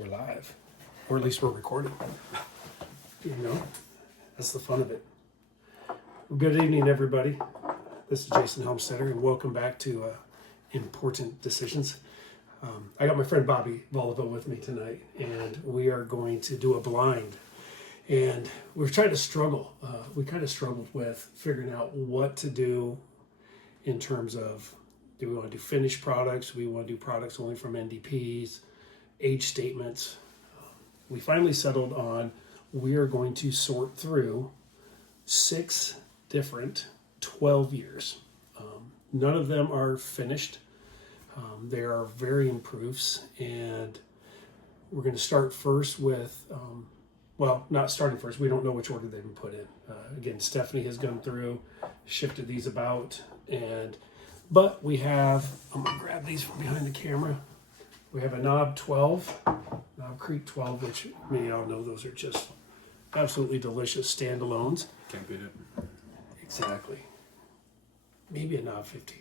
we're live, or at least we're recording. You know, that's the fun of it. Well, good evening, everybody. This is Jason Helmstetter, and welcome back to Important Decisions. I got my friend Bobby Volvo with me tonight, and we are going to do a blind. And we're trying to struggle. We kind of struggled with figuring out what to do in terms of, do we want to do finished products? Do we want to do products only from NDPs, age statements? We finally settled on, we are going to sort through 6 different 12 years. None of them are finished. They are varying proofs, and we're going to start first with, well, not starting first. We don't know which order they've been put in. Again, Stephanie has gone through, shifted these about, but we have, I'm going to grab these from behind the camera. We have a Knob 12, Knob Creek 12, which many of y'all know those are just absolutely delicious standalones. Can't beat it. Exactly. Maybe a Knob 15.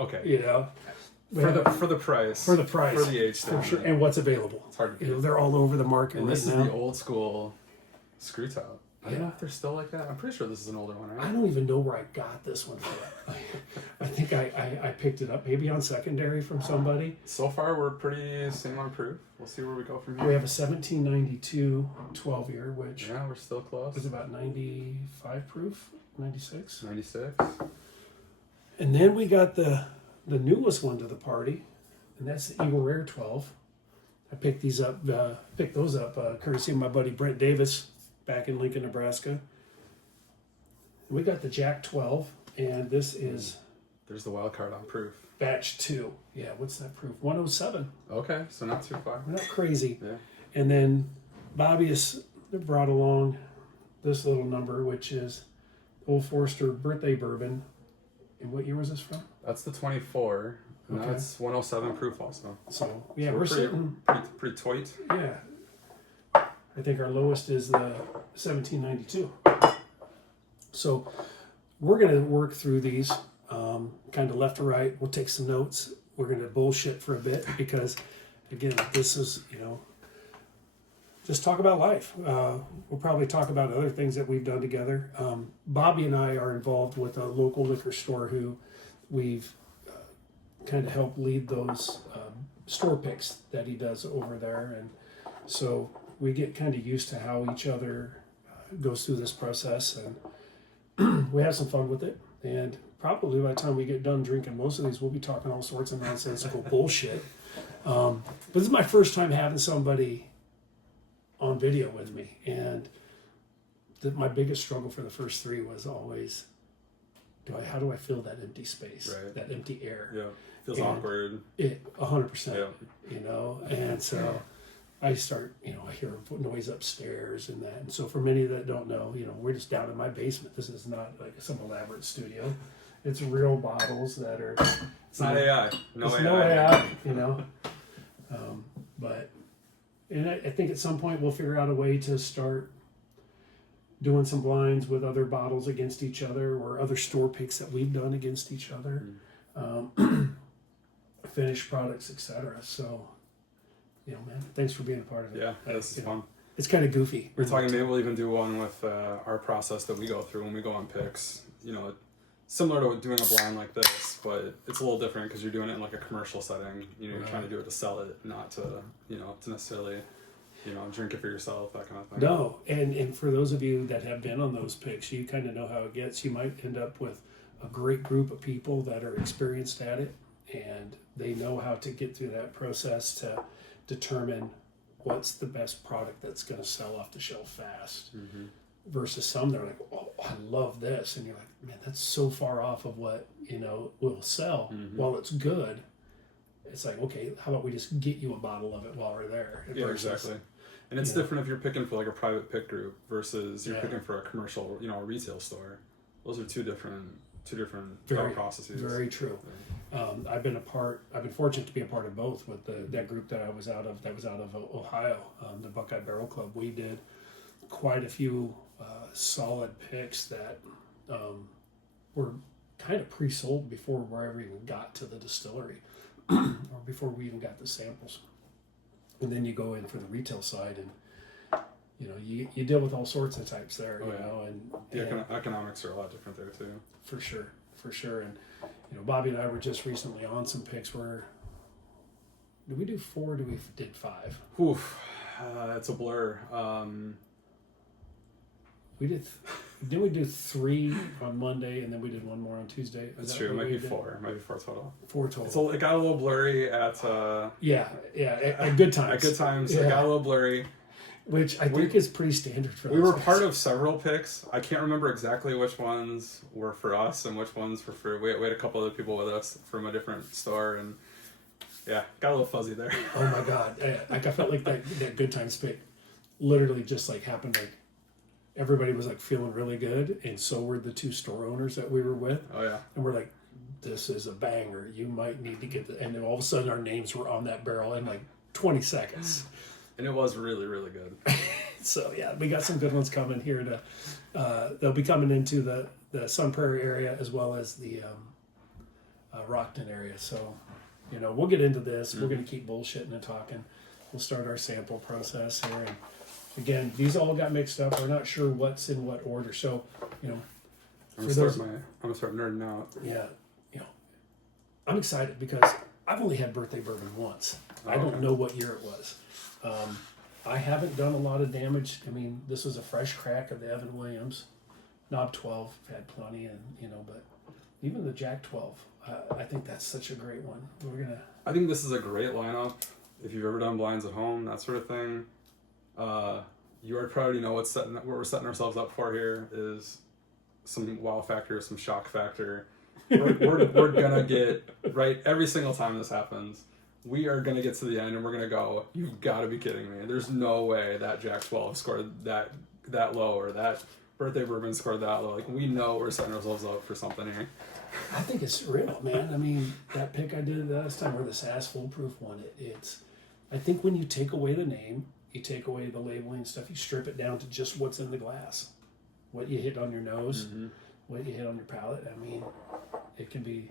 Okay. You know? For the price. For the price. For the age for sure. And what's available. It's hard to You know, they're all over the market And right this now. is the old school screw top. I don't know Yeah. if they're still like that. I'm pretty sure this is an older one, right? I don't even know where I got this one from. I think I picked it up maybe on secondary from somebody. So far, we're pretty same on proof. We'll see where we go from here. We have a 1792 12 year, which Yeah, we're still close. is about 95 proof, 96. 96. And then we got the newest one to the party, and that's the Eagle Rare 12. I picked these up, those up courtesy of my buddy Brent Davis back in Lincoln, Nebraska. And we got the Jack 12, and this is There's the wild card on proof. batch 2. Yeah, what's that proof? 107. Okay, so not too far. We're not crazy. Yeah. And then Bobby has brought along this little number, which is Old Forester birthday bourbon. And what year was this from? That's the 24. And Okay. that's 107 proof also. So yeah, So we're pretty, sitting. pretty tight. Yeah, I think our lowest is the 1792. So we're gonna work through these, kind of left to right. We'll take some notes. We're gonna bullshit for a bit because, again, this is, you know, just talk about life. We'll probably talk about other things that we've done together. Bobby and I are involved with a local liquor store who we've kind of helped lead those store picks that he does over there. And so we get kind of used to how each other goes through this process, and we have some fun with it. And probably by the time we get done drinking most of these, we'll be talking all sorts of nonsensical bullshit. But this is my first time having somebody on video with me, and my biggest struggle for the first 3 was always, how do I fill that empty space, Right. that empty air? Yeah. Feels And awkward. 100%. Yeah. You know, and so I start, I hear noise upstairs and that. And so for many that don't know, we're just down in my basement. This is not like some elaborate studio. It's real bottles that are. It's not AI. No it's AI. no AI, but, and I think at some point we'll figure out a way to start doing some blinds with other bottles against each other, or other store picks that we've done against each other. Finished products, etc. So, man, thanks for being a part of it. Yeah, this is fun. It's kind of goofy. We're talking, maybe we'll even do one with our process that we go through when we go on picks. Similar to doing a blind like this, but it's a little different because you're doing it in like a commercial setting. You're trying to do it to sell it, not to, to necessarily, drink it for yourself, that kind of thing. No, and for those of you that have been on those picks, you kind of know how it gets. You might end up with a great group of people that are experienced at it, and they know how to get through that process to determine what's the best product that's going to sell off the shelf fast. Mm-hmm. Versus some, they're like, oh, I love this. And you're like, man, that's so far off of what, will sell. Mm-hmm. While it's good, it's like, okay, how about we just get you a bottle of it while we're there? Yeah, exactly. And it's different if you're picking for like a private pick group versus you're picking for a commercial, a retail store. Those are two different thought processes. Very true. I've been fortunate to be a part of both with that group that was out of Ohio, the Buckeye Barrel Club. We did quite a few solid picks that were kind of pre-sold before we ever even got to the distillery or before we even got the samples. And then you go in for the retail side, and you deal with all sorts of types there. And the economics are a lot different there too. For sure. And Bobby and I were just recently on some picks where. Did we do 4 or did 5? Oof, it's a blur. We did. Didn't we do 3 on Monday and then we did one more on Tuesday? That's true. It might be 4. It might be 4 total. 4 total. It got a little blurry at. At good times. At good times, yeah. It got a little blurry. Which I think is pretty standard for us. We were part of several picks. I can't remember exactly which ones were for us and which ones were for. We had a couple other people with us from a different store, and yeah, got a little fuzzy there. Oh my god! I felt like that good times pick literally just like happened. Like everybody was like feeling really good, and so were the 2 store owners that we were with. Oh yeah. And we're like, this is a banger. You might need to get and then all of a sudden our names were on that barrel in like 20 seconds. And it was really, really good. So yeah, we got some good ones coming here to. They'll be coming into the Sun Prairie area as well as the Rockton area. So, we'll get into this. Mm-hmm. We're going to keep bullshitting and talking. We'll start our sample process here. And again, these all got mixed up. We're not sure what's in what order. So, I'm gonna start nerding out. Yeah, I'm excited because I've only had birthday bourbon once. I don't know what year it was. I haven't done a lot of damage. I mean, this was a fresh crack of the Evan Williams. Knob 12, I've had plenty, and but even the Jack 12, I think that's such a great one. I think this is a great lineup. If you've ever done blinds at home, that sort of thing, you already probably know what we're setting ourselves up for here is some wow factor, some shock factor. We're gonna get right every single time this happens. We are going to get to the end and we're going to go, you've got to be kidding me. There's no way that Jack 12 scored that low or that birthday bourbon scored that low. Like, we know we're setting ourselves up for something here. I think it's real, man. I mean, that pick I did last time where the SAS foolproof one, I think when you take away the name, you take away the labeling and stuff, you strip it down to just what's in the glass. What you hit on your nose, what you hit on your palate. I mean, it can be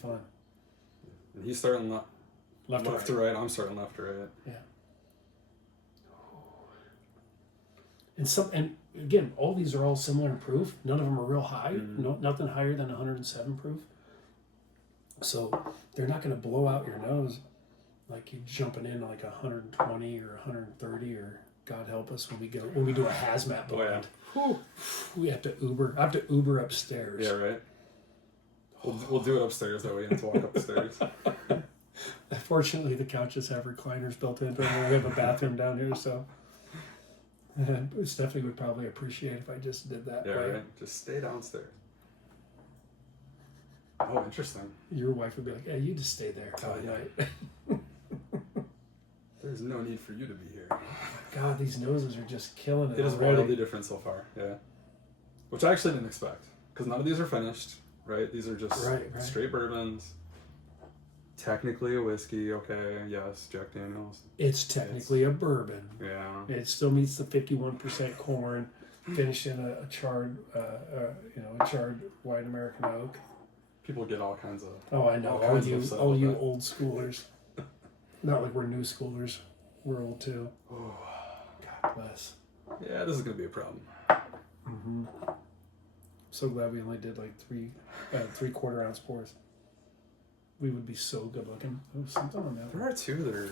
fun. And he's starting left to right. I'm starting left to right. Yeah. And again, all these are all similar in proof. None of them are real high. Nothing higher than 107 proof. So they're not going to blow out your nose like you jumping in like 120 or 130 or God help us when we do a hazmat blind. Oh, yeah. We have to Uber. I have to Uber upstairs. Yeah, right. We'll do it upstairs that way. You have to walk up the stairs. Fortunately, the couches have recliners built into them. We have a bathroom down here, so Stephanie would probably appreciate if I just did that. Yeah, right. Just stay downstairs. Oh, interesting. Your wife would be like, "Yeah, you just stay there all night." There's no need for you to be here. God, these noses are just killing it. It is wildly different so far, yeah. Which I actually didn't expect, because none of these are finished, right? These are just straight bourbons. Technically a whiskey, okay, yes, Jack Daniels. It's technically a bourbon. Yeah. It still meets the 51% corn, finished in a charred, white American oak. People get all kinds of. Oh, I know. All you old schoolers. Not like we're new schoolers. We're old too. Oh, God bless. Yeah, this is gonna be a problem. Mm-hmm. So glad we only did like 3/4 ounce pours. We would be so good looking. There was something on that. There are 2 that are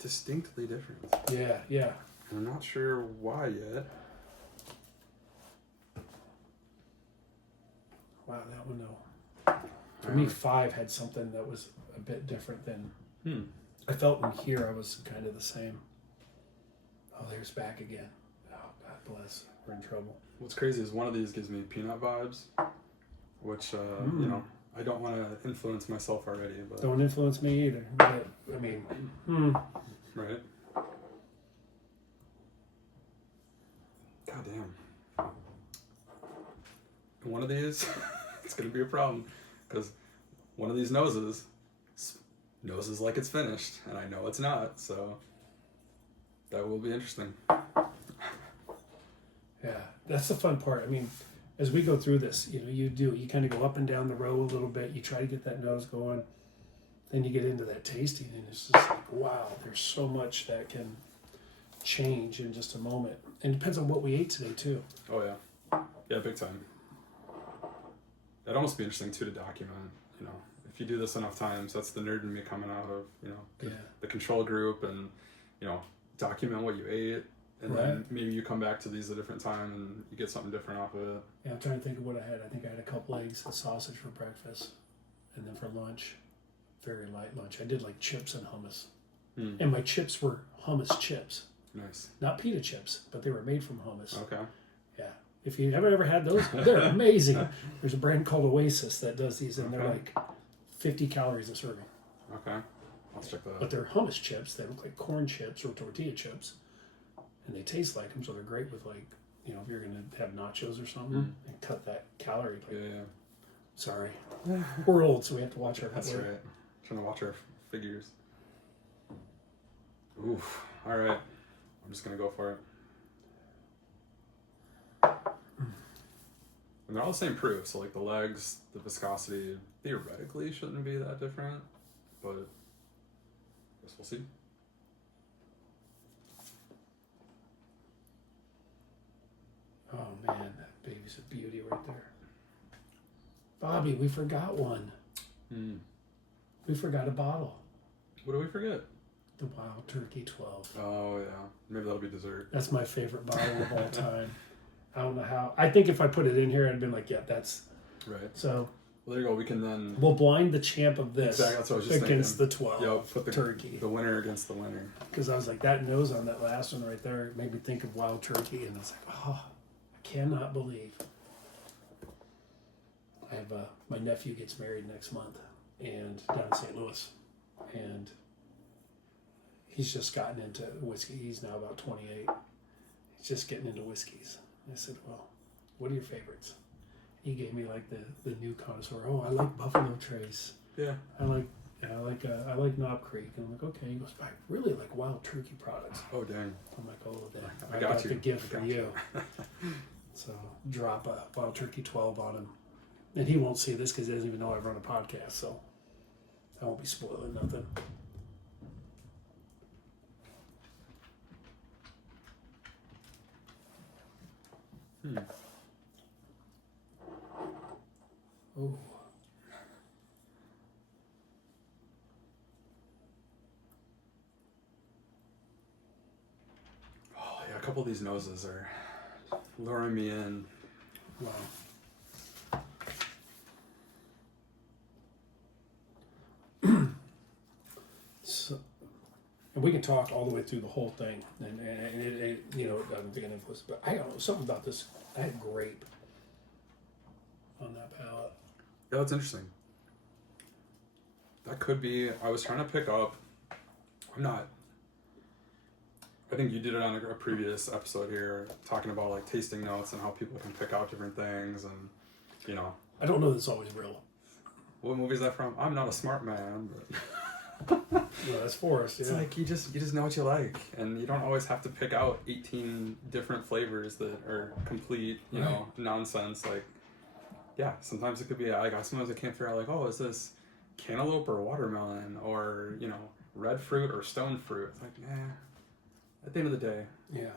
distinctly different. Yeah. I'm not sure why yet. Wow, that one though. For me, 5 had something that was a bit different than. I felt in here I was kind of the same. Oh, there's back again. Oh, God bless. We're in trouble. What's crazy is one of these gives me peanut vibes, which I don't want to influence myself already, but don't influence me either. But I mean, right? God damn. One of these, it's gonna be a problem, because one of these noses like it's finished, and I know it's not. So that will be interesting. Yeah, that's the fun part. I mean, as we go through this, you kind of go up and down the row a little bit. You try to get that nose going. then you get into that tasting, and it's just like, wow, there's so much that can change in just a moment. And it depends on what we ate today too. Oh yeah, big time. It'd almost be interesting too to document. You know, if you do this enough times, that's the nerd in me coming out of, you know, the control group, and, you know, document what you ate, and then maybe you come back to these a different time and you get something different off of it. Yeah, I'm trying to think of what I had. I think I had a couple eggs, a sausage for breakfast, and then for lunch, very light lunch, I did like chips and hummus. And my chips were hummus chips. Nice. Not pita chips, but they were made from hummus. Okay. Yeah. If you haven't ever had those, they're amazing. There's a brand called Oasis that does these, and they're like 50 calories a serving. Okay. I'll check that out. But they're hummus chips. They look like corn chips or tortilla chips. And they taste like them, so they're great with, like, you know, if you're going to have nachos or something and cut that calorie. Like, Yeah. Sorry. We're old, so we have to watch our That's right. Trying to watch our figures. Oof. All right. I'm just going to go for it. And they're all the same proof, so like the legs, the viscosity, theoretically shouldn't be that different, but I guess we'll see. Oh man, that baby's a beauty right there. Bobby, we forgot one. We forgot a bottle. What do we forget? The Wild Turkey 12. Oh yeah, maybe that'll be dessert. That's my favorite bottle of all time. I don't know how. I think if I put it in here, I'd been like, yeah, that's right. So well, there you go. We can then we'll blind the champ of this That's what I was just against thinking. the 12 Yep, put turkey. The winner against the winner. Because I was like, that nose on that last one right there made me think of Wild Turkey, and I was like, oh, I cannot believe. I have my nephew gets married next month, and down in St. Louis, and he's just gotten into whiskey. He's now about 28. He's just getting into whiskeys. I said, well, what are your favorites? He gave me like the new connoisseur. Oh, I like Buffalo Trace. Yeah. I like Knob Creek. And I'm like, okay. He goes, I really like Wild Turkey products. Oh, dang. I'm like, oh, damn. I got you. The gift for you. So drop a Wild Turkey 12 on him. And he won't see this because he doesn't even know I run a podcast. So I won't be spoiling nothing. Ooh. Oh yeah, a couple of these noses are luring me in. Wow. So, and we can talk all the way through the whole thing, and it you know, it doesn't take an influence, but I don't know, something about this. I had grape on that palate. Yeah, that's interesting. That could be. I was trying to pick up. I think you did it on a previous episode here, talking about like tasting notes and how people can pick out different things, and you know. I don't know that's always real. What movie is that from? I'm not a smart man, but. No, that's Forrest. Yeah. It's like you just know what you like, and you don't always have to pick out 18 different flavors that are complete, you know, nonsense. Like, yeah, sometimes it could be like sometimes I can't figure out like, oh, is this cantaloupe or watermelon or, you know, red fruit or stone fruit? It's like, at the end of the day, yeah.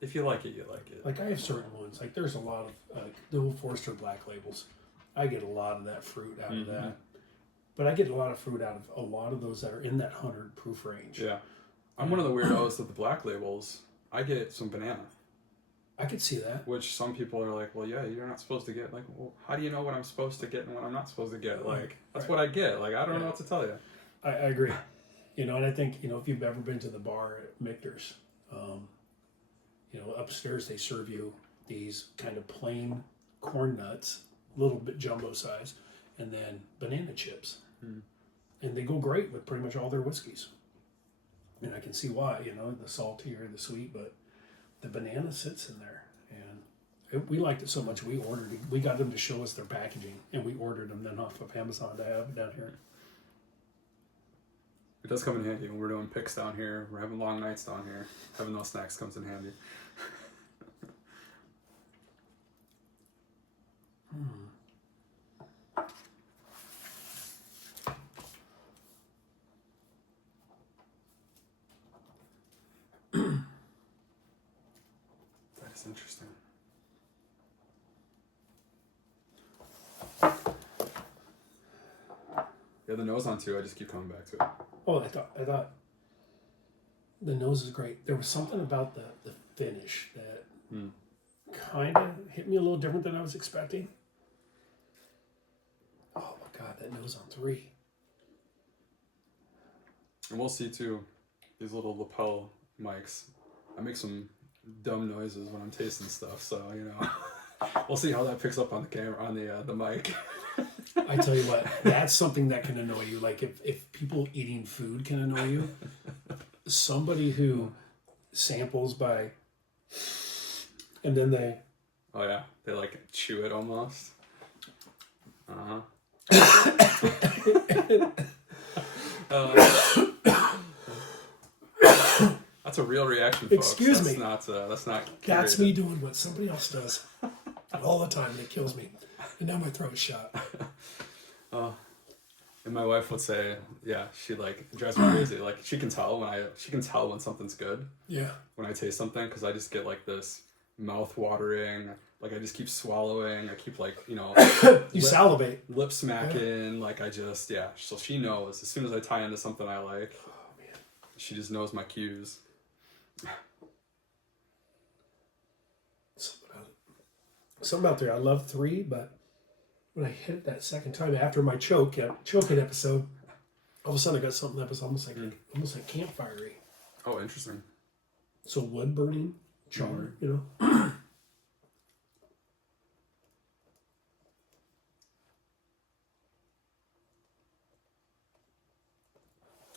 If you like it, you like it. Like I have certain ones. Like there's a lot of the old Forster Black Labels. I get a lot of that fruit out of that. But I get a lot of fruit out of a lot of those that are in that 100 proof range. Yeah. I'm one of the weirdos of the black labels. I get some banana. I could see that. Which some people are like, well, yeah, you're not supposed to get. Like, well, how do you know what I'm supposed to get and what I'm not supposed to get? Like, that's what I get. Like, I don't know what to tell you. I agree. You know, and I think, you know, if you've ever been to the bar at Michter's, you know, upstairs they serve you these kind of plain corn nuts, a little bit jumbo size, and then banana chips. And they go great with pretty much all their whiskeys. And I can see why, you know, the salty or the sweet, but the banana sits in there. And we liked it so much, we ordered it. We got them to show us their packaging, and we ordered them then off of Amazon to have down here. It does come in handy when we're doing picks down here. We're having long nights down here. Having those snacks comes in handy. That's interesting. Yeah, the nose on too. I just keep coming back to it. Oh, I thought the nose is great. There was something about the finish that kind of hit me a little different than I was expecting. Oh my God, that nose on 3. And we'll see too. These little lapel mics. I make some dumb noises when I'm tasting stuff, so you know, we'll see how that picks up on the camera, on the mic. I tell you what, that's something that can annoy you. Like if people eating food can annoy you, somebody who samples by, and then they. Oh yeah, they like chew it almost. That's a real reaction, folks. Excuse me. That's not. That's me doing what somebody else does all the time. It kills me, and now my throat's shot. And my wife would say, yeah, she like drives me crazy. Like she can tell when something's good. Yeah. When I taste something, because I just get like this mouth watering. Like I just keep swallowing. I keep like Salivate. lip smacking. Yeah. Like I just So she knows as soon as I tie into something I like. Oh man. She just knows my cues. Something out there. I love 3, but when I hit it that second time after my choking episode, all of a sudden I got something that was almost like campfire-y. Oh, interesting. So wood burning, char, you know.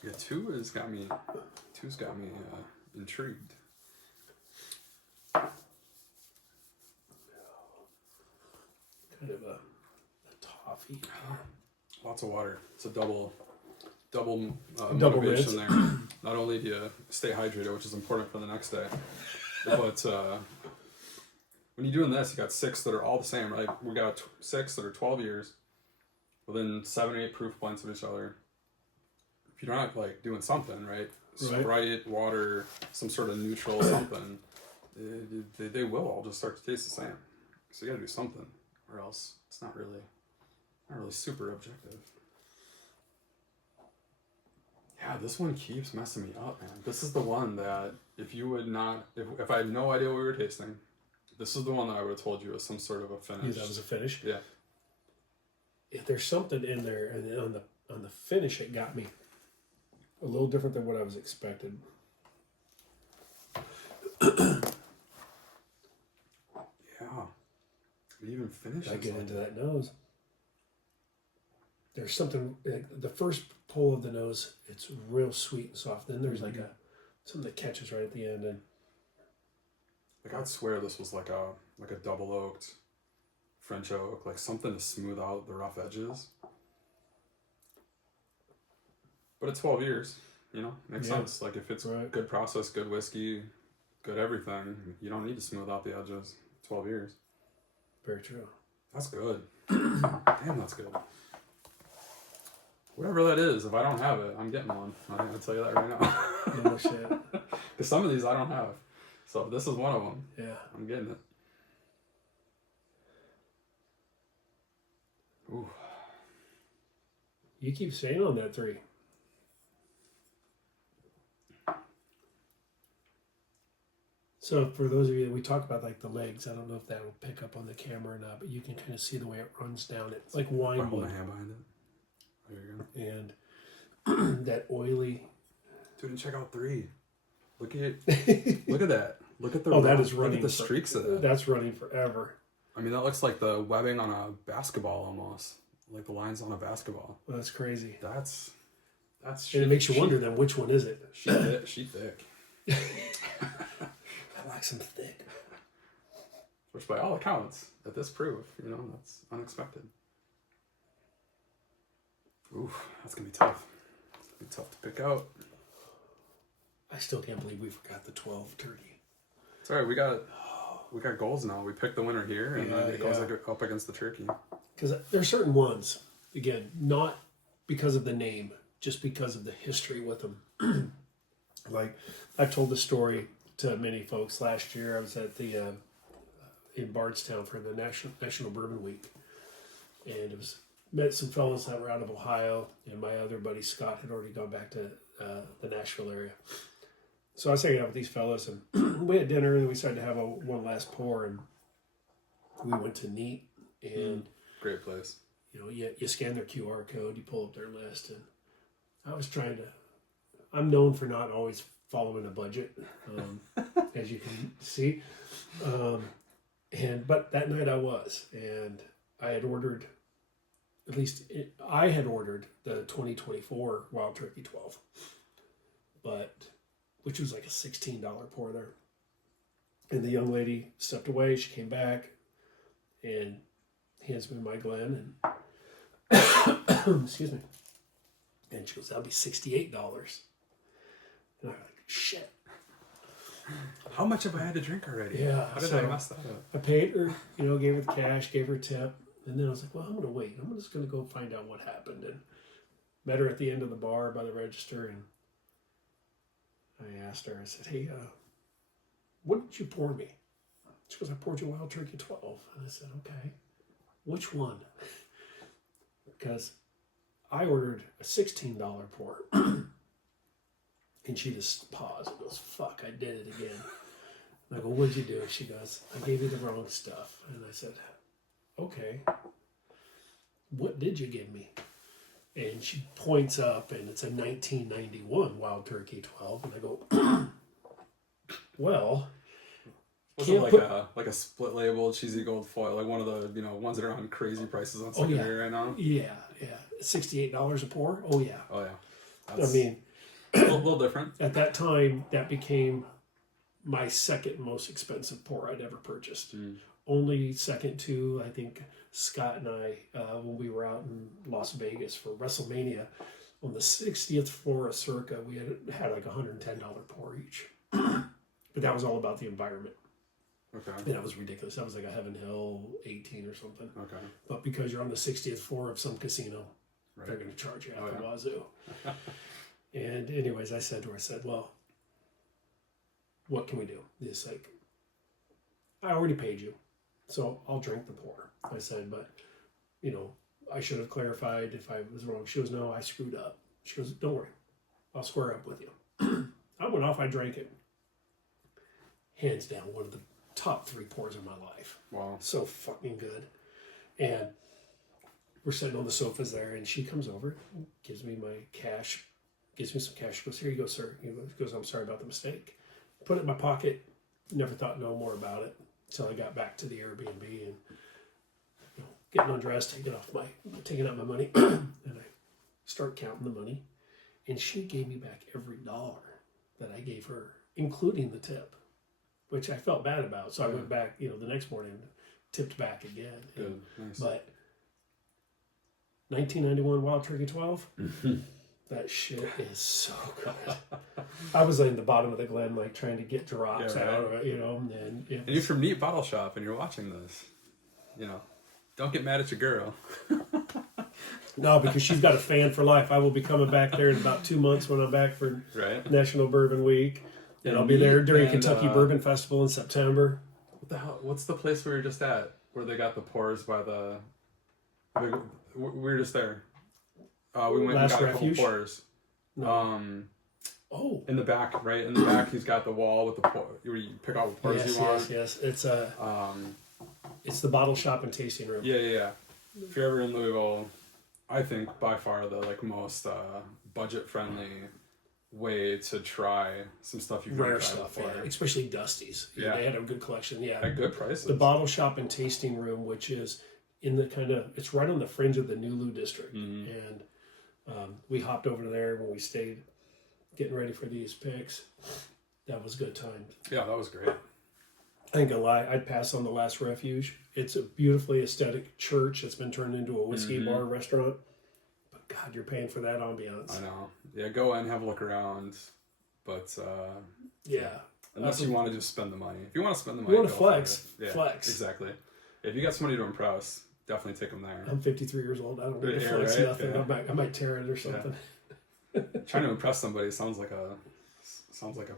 Yeah, 2's got me intrigued. Kind of a toffee. Lots of water. It's a double rinse. motivation there. Not only do you stay hydrated, which is important for the next day, but when you're doing this, you got 6 that are all the same, right? We got 6 that are 12 years, within 7 or 8 proof points of each other. If you're not like doing something, right? Sprite, water, some sort of neutral something, they will all just start to taste the same. So you got to do something, or else it's not really super objective. Yeah, this one keeps messing me up, man. This is the one that if I had no idea what we were tasting, this is the one that I would have told you was some sort of a finish. Yeah, that was a finish. Yeah. If there's something in there, and on the finish, it got me a little different than what I was expecting. Yeah. It even finishes. I get into that nose. There's something like the first pull of the nose. It's real sweet and soft. Then there's like something that catches right at the end, and like I'd swear this was like a double oaked French oak, like something to smooth out the rough edges. But it's 12 years, makes sense. Like if it's good process, good whiskey, good everything, you don't need to smooth out the edges. 12 years. Very true. That's good. Damn, that's good. Whatever that is, if I don't have it, I'm getting one. I'm going to tell you that right now. No shit. Because some of these I don't have. So this is one of them. Yeah. I'm getting it. Ooh. You keep staying on that 3. So for those of you that we talk about like the legs, I don't know if that will pick up on the camera or not, but you can kind of see the way it runs down. It's like wine Hold wood. my hand behind it. There you go. And that oily. Dude, and check out 3. Look at look at that. Look at the that is running. Look at the streaks of that. That's running forever. I mean, that looks like the webbing on a basketball almost. Like the lines on a basketball. Well, that's crazy. That's and it makes you wonder then which one is it? She thick. I like some thick. Which by all accounts, at this proof, that's unexpected. Ooh, that's gonna be tough. It's gonna be tough to pick out. I still can't believe we forgot the 12 turkey. It's all right. We got goals now. We picked the winner here, and it goes up against the turkey. Because there's certain ones, again, not because of the name, just because of the history with them. Like I've told the story to many folks last year. I was at the in Bardstown for the National Bourbon Week, and it was met some fellas that were out of Ohio, and my other buddy Scott had already gone back to the Nashville area. So I was hanging out with these fellas, and we had dinner, and we decided to have one last pour, and we went to Neat, and great place. you know, you scan their QR code, you pull up their list, and I was trying to. I'm known for not always following a budget, as you can see, but that night I was, and I had ordered. At least I had ordered the 2024 Wild Turkey 12, which was like a $16 pour there. And the young lady stepped away. She came back and hands me my Glen, and excuse me. And she goes, "That'll be $68." And I'm like, "Shit." How much have I had to drink already? Yeah. How did I mess that up? I paid her, gave her the cash, gave her a tip. And then I was like, well, I'm going to wait. I'm just going to go find out what happened. And met her at the end of the bar by the register. And I asked her, I said, "Hey, what did you pour me?" She goes, "I poured you Wild Turkey 12. And I said, "Okay. Which one?" Because I ordered a $16 pour. And she just paused and goes, "Fuck, I did it again." And I go, "What'd you do?" She goes, "I gave you the wrong stuff." And I said, "Okay, what did you give me?" And she points up, and it's a 1991 Wild Turkey 12. And I go, "Well, Was it like a split label cheesy gold foil, like one of the ones that are on crazy prices on secondary right now? Yeah, $68 a pour. Oh yeah. That's I mean, a little different. At that time, that became my second most expensive pour I'd ever purchased. Only second to, I think, Scott and I, when we were out in Las Vegas for WrestleMania, on the 60th floor of Circa, we had like $110 pour each. But that was all about the environment. Okay. And that was ridiculous. That was like a Heaven Hill 18 or something. Okay. But because you're on the 60th floor of some casino, Right. they're going to charge you out the wazoo. And anyways, I said to her, "Well, what can we do?" It's like, "I already paid you, so I'll drink the pour." I said, "But, I should have clarified if I was wrong." She goes, "No, I screwed up." She goes, "Don't worry, I'll square up with you." I went off, I drank it. Hands down, one of the top 3 pours of my life. Wow. So fucking good. And we're sitting on the sofas there, and she comes over, gives me my cash, gives me some cash. She goes, "Here you go, sir." He goes, "I'm sorry about the mistake." Put it in my pocket. Never thought no more about it until I got back to the Airbnb and getting undressed, taking out my money, and I start counting the money. And she gave me back every dollar that I gave her, including the tip, which I felt bad about. So I went back, the next morning, tipped back again. Good. Nice. But 1991 Wild Turkey 12, that shit is so good. I was in the bottom of the Glen, like trying to get drops out of it, And you're from Neat Bottle Shop, and you're watching this. Don't get mad at your girl. No, because she's got a fan for life. I will be coming back there in about 2 months when I'm back for National Bourbon Week. And I'll be there during Kentucky Bourbon Festival in September. What the hell? What's the place we were just at? Where they got the pours by the... We were just there. We went Last and got Refuge? a couple pours. No. In the back, right? In the back, he's got the wall with the pour. Where you pick out what pours you want. Yes. It's the bottle shop and tasting room. Yeah. If you're ever in Louisville, I think by far the most budget-friendly way to try some stuff you've Rare never tried stuff, before. especially Dusties. Yeah. They had a good collection. Yeah. At good prices. The bottle shop and tasting room, which is in the it's right on the fringe of the Nulu district. Mm-hmm. And we hopped over there when we stayed getting ready for these picks. That was good times. Yeah, that was great. I ain't gonna lie, I'd pass on the Last Refuge. It's a beautifully aesthetic church that's been turned into a whiskey bar restaurant. But God, you're paying for that ambiance. I know. Yeah, go in, have a look around. But yeah. Unless you want to just spend the money. If you want to spend the money, you want to flex. Yeah, flex. Exactly. If you got somebody to impress, definitely take them there. I'm 53 years old. I don't need to flex nothing. Yeah. I might tear it or something. Yeah. Trying to impress somebody sounds like a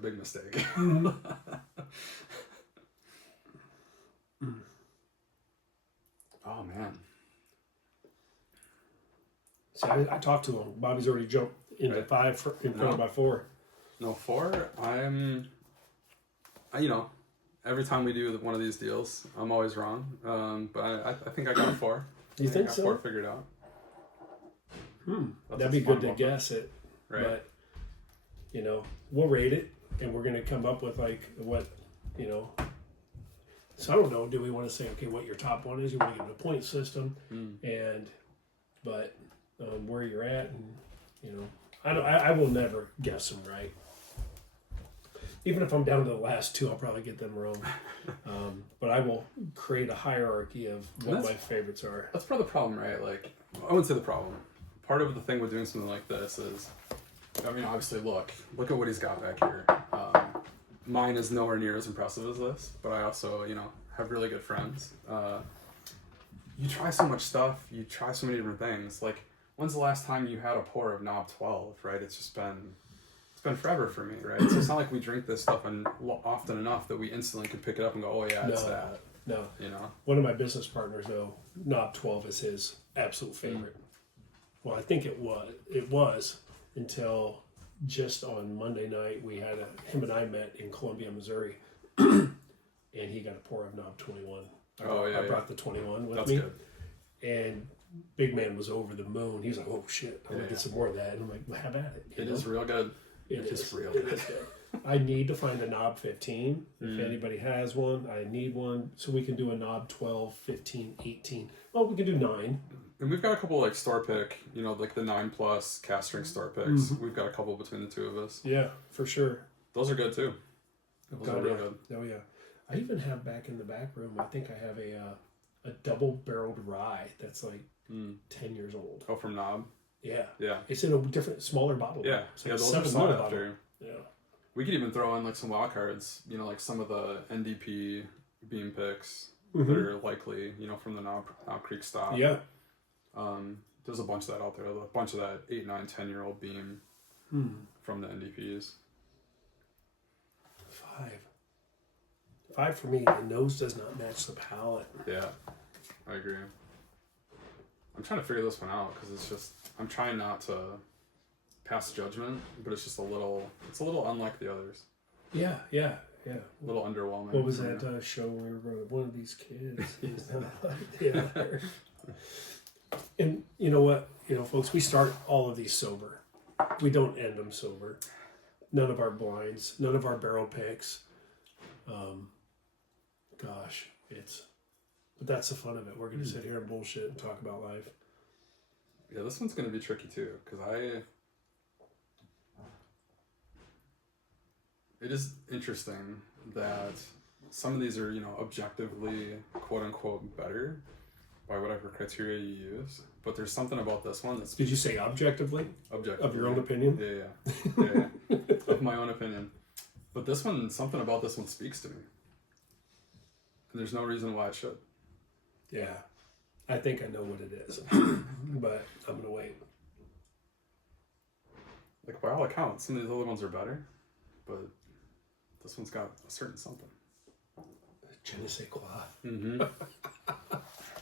big mistake. See, I talked to him. Bobby's already jumped into Right. 5 in front of my 4. No, 4. You know, every time we do one of these deals, I'm always wrong. But I think I got 4. You think I got so? 4 figured out. That'd be good to guess it. Right. But, you know, we'll rate it, and we're going to come up with, like, what, you know. So I don't know. Do we want to say, okay, what your top one is? You want to give it a point system, but where you're at, and, you know, I will never guess them right. Even if I'm down to the last 2, I'll probably get them wrong. But I will create a hierarchy of what my favorites are. That's part of the problem, right? Like, I wouldn't say the problem. Part of the thing with doing something like this is, I mean, obviously, look at what he's got back here. Mine is nowhere near as impressive as this, but I also, you know, have really good friends. You try so much stuff. You try so many different things. Like, when's the last time you had a pour of Knob 12, right? It's been forever for me, right? So it's not like we drink this stuff often enough that we instantly can pick it up and go, oh yeah, it's that. No. You know? One of my business partners, though, Knob 12 is his absolute favorite. Well, I think it was until just on Monday night we had him and I met in Columbia, Missouri, and he got a pour of Knob 21. I brought the 21 with me. That's good. And Big Man was over the moon. He's like, oh shit, I'm gonna get some more of that. And I'm like, well, have at it. It is real good. It is real good. I need to find a Knob 15. If anybody has one, I need one. So we can do a Knob 12, 15, 18. Well, we can do 9. And we've got a couple like store pick, you know, like the 9+ cast strength store picks. We've got a couple between the 2 of us. Yeah, for sure. Those are good too. Those are real good. Oh yeah. I even have back in the back room, I think I have a double-barreled rye that's like 10 years old. Oh, from Knob? Yeah. Yeah. It's in a different, smaller bottle. Yeah. It's like those a are 7 sought bottle. after. Yeah. We could even throw in like some wild cards, you know, like some of the NDP beam picks that are likely, you know, from the Knob Creek stock. Yeah. There's a bunch of that out there. A bunch of that 8, 9, 10-year-old beam from the NDPs. 5 for me. The nose does not match the palate. Yeah, I agree. I'm trying to figure this one out because it's just, I'm trying not to pass judgment, but it's just a little unlike the others. Yeah. A little underwhelming. What was that show where we were going, one of these kids is not like the other? And you know what? You know, folks, we start all of these sober. We don't end them sober. None of our blinds, none of our barrel picks. But that's the fun of it. We're going to sit here and bullshit and talk about life. Yeah, this one's going to be tricky too, because it is interesting that some of these are, you know, objectively quote unquote better by whatever criteria you use, but there's something about this one that's... Did you say objectively? Objectively. Of your own opinion? Yeah. Of my own opinion. But this one, something about this one speaks to me. And there's no reason why it should. Yeah. I think I know what it is. But I'm going to wait. Like, by all accounts, some of these other ones are better, but this one's got a certain something. Je ne sais quoi.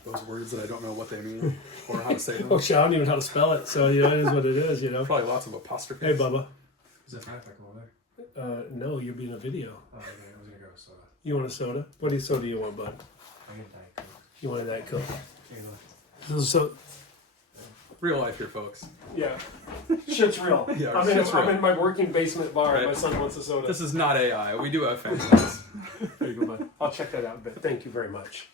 Those words that I don't know what they mean or how to say them. Oh, shit, I don't even know how to spell it. So, you know, it is what it is, you know. Probably lots of apostrophes. Hey, Bubba. Is it Matt over there? No, you're being a video. Oh, okay, I was gonna go with soda. You want a soda? What soda do you want, bud? I get Diet Coke. You wanted that Coke. Here you go. So, Real life here, folks. yeah. Shit's real. Yeah, I'm shit's real. in my working basement bar. Right. My son wants a soda. This is not AI. We do have families. There you go, bud. I'll check that out a bit. Thank you very much.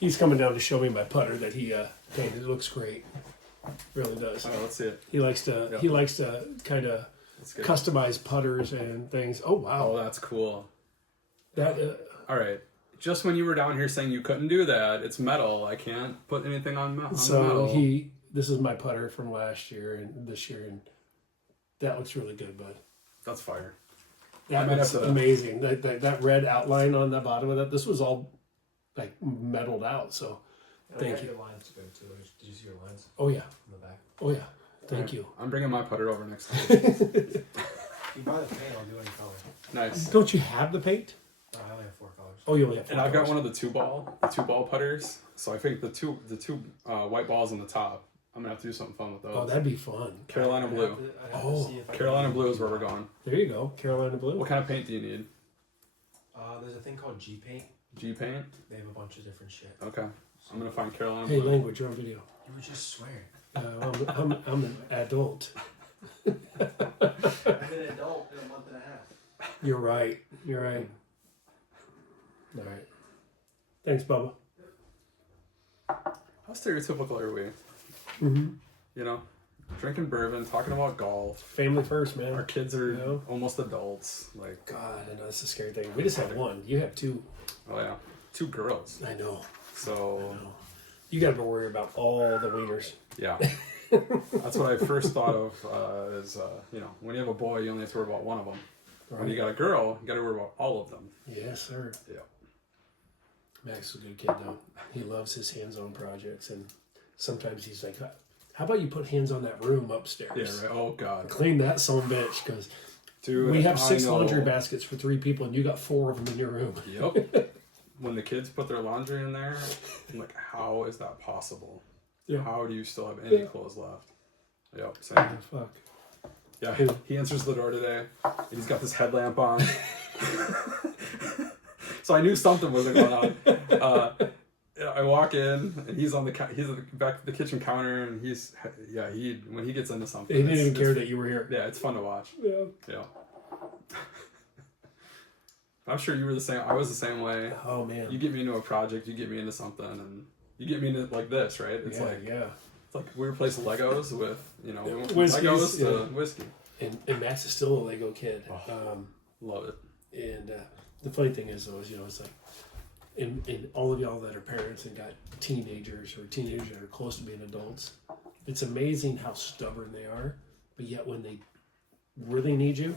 He's coming down to show me my putter that he painted. It looks great. Really does. All right, let's see it. He likes to kind of customize putters and things. Oh wow. Oh, that's cool. That All right. Just when you were down here saying you couldn't do that, it's metal. I can't put anything on metal. so this is my putter from last year and this year, and that looks really good, bud. That's fire. That looks amazing. That red outline on the bottom of that. This was all like metalled out. So thank you. Your lines good too. Did you see your lines Oh yeah. in the back? Oh yeah. Thank you. I'm bringing my putter over next time. You buy the paint, I'll do any color. Nice. Don't you have the paint? No, I only have 4 colors. Oh, you only have 4 And I've got colors. one of the two ball putters. So I think the two white balls on the top I'm gonna have to do something fun with those. Oh, that'd be fun. Carolina Blue. Carolina Blue is where we're going. There you go, Carolina Blue. What kind of paint do you need? There's a thing called G paint. G paint. They have a bunch of different shit. Okay. I'm gonna find Carolina Hey, Blue. language, you're on video. You were just swearing. I'm an adult. I'm an adult in a month and a half. You're right. You're right. All right. Thanks, Bubba. How stereotypical are we? Mm-hmm. You know, drinking bourbon, talking about golf. Family first, man. Our kids are You know? almost adults. Like, God, I know that's a scary thing. We just have one. You have two. oh yeah, 2 girls. I know. So You got to worry about all the wieners. yeah, that's what I first thought of. Is you know, when you have a boy, you only have to worry about one of them. When you got a girl, you got to worry about all of them. Yes, sir. Yeah. Max is a good kid, though. He loves his hands-on projects, and sometimes he's like, "How about you put hands on that room upstairs? Yeah. Right. Oh God. Clean that son of a bitch, because Dude, we have I 6 know. laundry baskets for 3 people, and you got 4 of them in your room." Yep. When the kids put their laundry in there, I'm like, how is that possible? Yeah. How do you still have any clothes left? Yep. Same. Oh, fuck. Yeah. He answers the door today, and he's got this headlamp on. So I knew something wasn't going on. I walk in, and he's on he's at the back of the kitchen counter, and when he gets into something, He didn't even care that you were here. Yeah, it's fun to watch. Yeah. Yeah. I'm sure you were the same. I was the same way. Oh man. You get me into a project, you get me into something, and you get me into like this, right? It's it's like we replace Legos with, you know, Whiskeys, Legos to yeah. whiskey. And Max is still a Lego kid. Love it. And the funny thing is, though, is, you know, it's like, in all of y'all that are parents and got teenagers that are close to being adults, it's amazing how stubborn they are. But yet, when they really need you,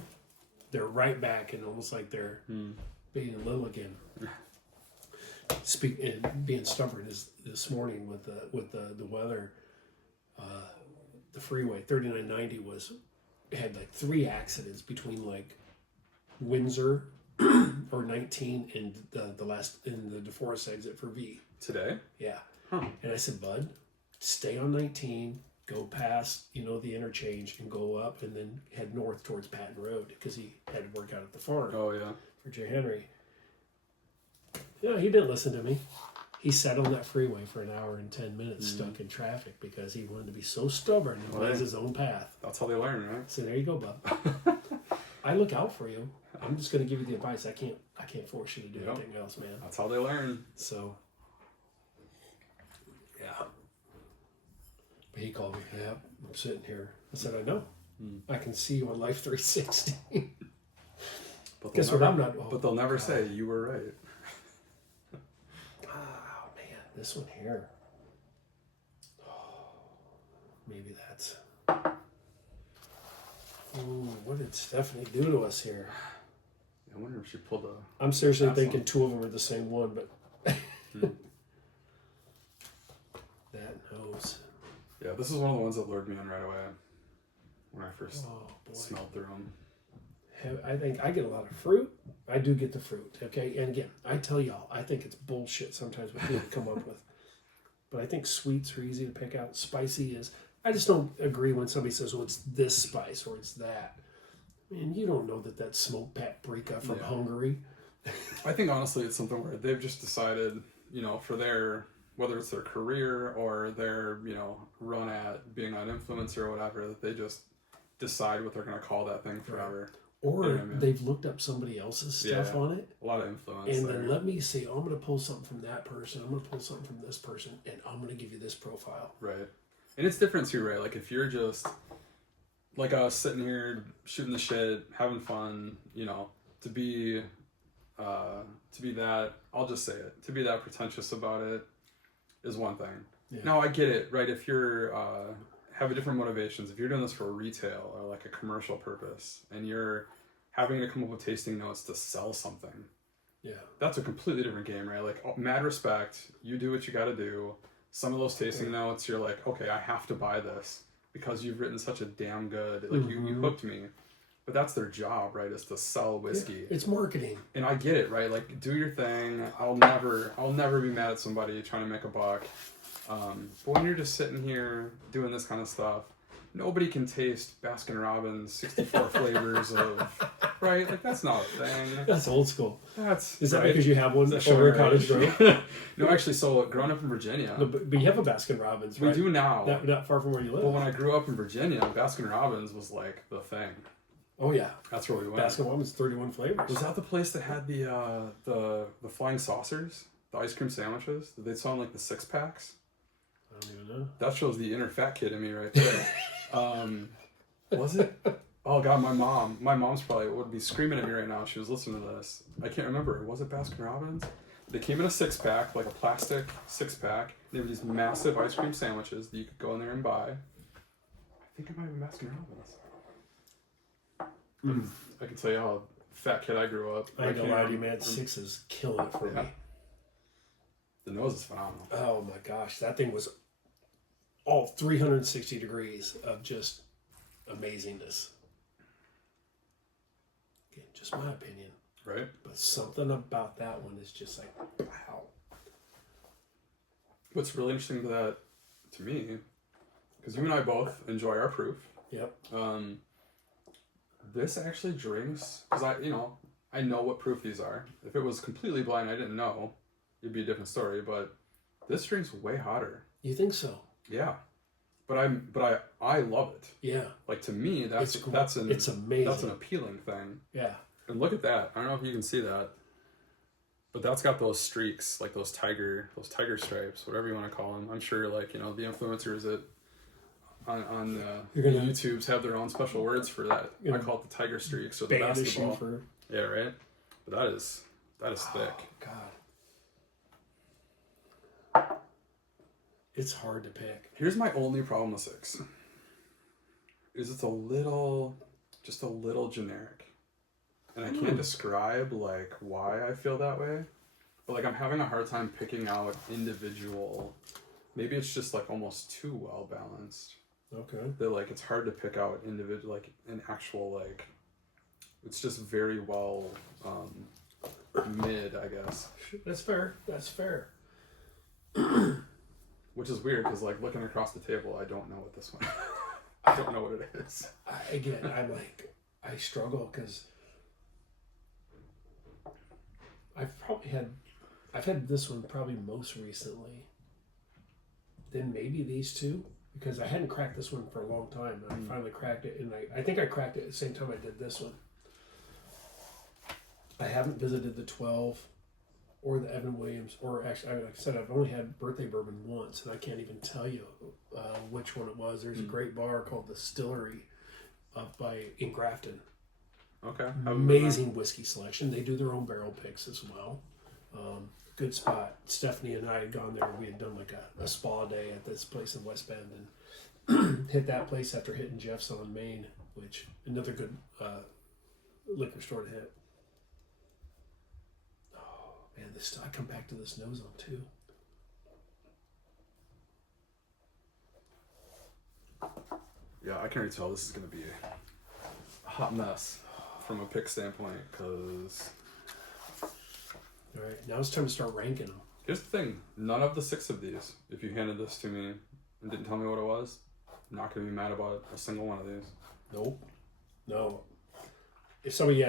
they're right back, and almost like they're being little again. And being stubborn is this morning with the weather. The freeway 3990 had like 3 accidents between like Windsor or 19 and the last in the DeForest exit for V. Today? Yeah. Huh. And I said, bud, stay on 19, go past, you know, the interchange and go up and then head north towards Patton Road, because he had to work out at the farm Oh yeah. for Jay Henry. Yeah, he didn't listen to me. He sat on that freeway for an hour and 10 minutes stuck in traffic because he wanted to be so stubborn and blaze his own path. That's how they learn, right? So there you go, bub. I look out for you. I'm just going to give you the advice. I can't force you to do anything else, man. That's how they learn. So, yeah. But he called me. Yeah, I'm sitting here. I said, I know. I can see you on Life 360. But Guess what? I'm not. Oh, but they'll never say you were right. Oh man, this one here. Oh, maybe that's. Ooh, what did Stephanie do to us here? I wonder if she pulled a. I'm seriously That's thinking one. 2 of them are the same one, but that nose. Yeah, this is one of the ones that lured me in right away when I first Oh boy. smelled through them. I think I get a lot of fruit. I do get the fruit, okay? And again, I tell y'all, I think it's bullshit sometimes what people come up with. But I think sweets are easy to pick out. Spicy is. I just don't agree when somebody says, well, it's this spice or it's that. Man, you don't know that that's smoked paprika from Hungary. I think honestly it's something where they've just decided, you know, for their, whether it's their career or their, you know, run at being an influencer or whatever, that they just decide what they're going to call that thing forever. Or You know what I mean? they've looked up somebody else's stuff on it. A lot of influence And there. then let me say, I'm going to pull something from that person. I'm going to pull something from this person. And I'm going to give you this profile. Right. And it's different too, right? Like if you're just like us sitting here shooting the shit, having fun, you know, to be that, I'll just say it, to be that pretentious about it is one thing. Yeah. Now I get it, right? If you're have a different motivations, if you're doing this for retail or like a commercial purpose and you're having to come up with tasting notes to sell something, that's a completely different game, right? Like mad respect, you do what you got to do. Some of those tasting notes, you're like, okay, I have to buy this because you've written such a damn good, like you hooked me. But that's their job, right? Is to sell whiskey. Yeah, it's marketing. And I get it, right? Like do your thing. I'll never be mad at somebody trying to make a buck. But when you're just sitting here doing this kind of stuff, nobody can taste Baskin Robbins 64 flavors of, right? Like, that's not a thing. That's old school. Is that because you have one that over in Cottage Grove? No, actually, so growing up in Virginia. No, but you have a Baskin Robbins, right? We do now. Not far from where you live. But when I grew up in Virginia, Baskin Robbins was like the thing. Oh, yeah. That's where we went. Baskin Robbins, 31 flavors. Was that the place that had the flying saucers? The ice cream sandwiches? Did they sell in like the 6-packs? I don't even know. That shows the inner fat kid in me right there. Was it? Oh God, my mom's probably would be screaming at me right now if she was listening to this. I can't remember. Was it Baskin Robbins? They came in a 6-pack, like a plastic 6-pack. They were these massive ice cream sandwiches that you could go in there and buy. I think it might have been Baskin Robbins. I can tell you how fat kid I grew up. I ain't gonna lie to you, man. 6 is killing it for me. The nose is phenomenal. Oh my gosh, that thing was all 360 degrees of just amazingness. Again, just my opinion. Right? But something about that one is just like, wow. What's really interesting to me, because you and I both enjoy our proof. Yep. This actually drinks, because I know what proof these are. If it was completely blind, I didn't know, it'd be a different story. But this drink's way hotter. You think so? Yeah, but I love it. Yeah. Like, to me, it's amazing. That's an appealing thing. Yeah. And look at that. I don't know if you can see that, but that's got those streaks, like those tiger stripes, whatever you want to call them. I'm sure, like, the influencers that on YouTubes have their own special words for that. I call it the tiger streaks or the basketball. Yeah, right. But that is thick. God, it's hard to pick. Here's my only problem with 6. Is it's just a little generic, and I can't describe like why I feel that way. But like, I'm having a hard time picking out individual. Maybe it's just like almost too well balanced. Okay. That like it's hard to pick out individual, like an actual, like, it's just very well mid, I guess. That's fair. That's fair. Which is weird because, like, looking across the table, I don't know what this one. I don't know what it is. I struggle because I've had this one probably most recently. Then maybe these two, because I hadn't cracked this one for a long time. I finally cracked it, and I think I cracked it at the same time I did this one. I haven't visited the 12 or the Evan Williams, or actually, like I said, I've only had birthday bourbon once, and I can't even tell you which one it was. There's a great bar called the Distillery up in Grafton. Okay. Amazing whiskey selection. They do their own barrel picks as well. Good spot. Stephanie and I had gone there. We had done like a spa day at this place in West Bend, and hit that place after hitting Jeff's on Main, which another good liquor store to hit. Oh man, I come back to this nose on too. Yeah, I can already tell this is going to be a hot mess from a pick standpoint, because... All right, now it's time to start ranking them. Here's the thing. None of the 6 of these, if you handed this to me and didn't tell me what it was, I'm not going to be mad about a single one of these. Nope. No. If somebody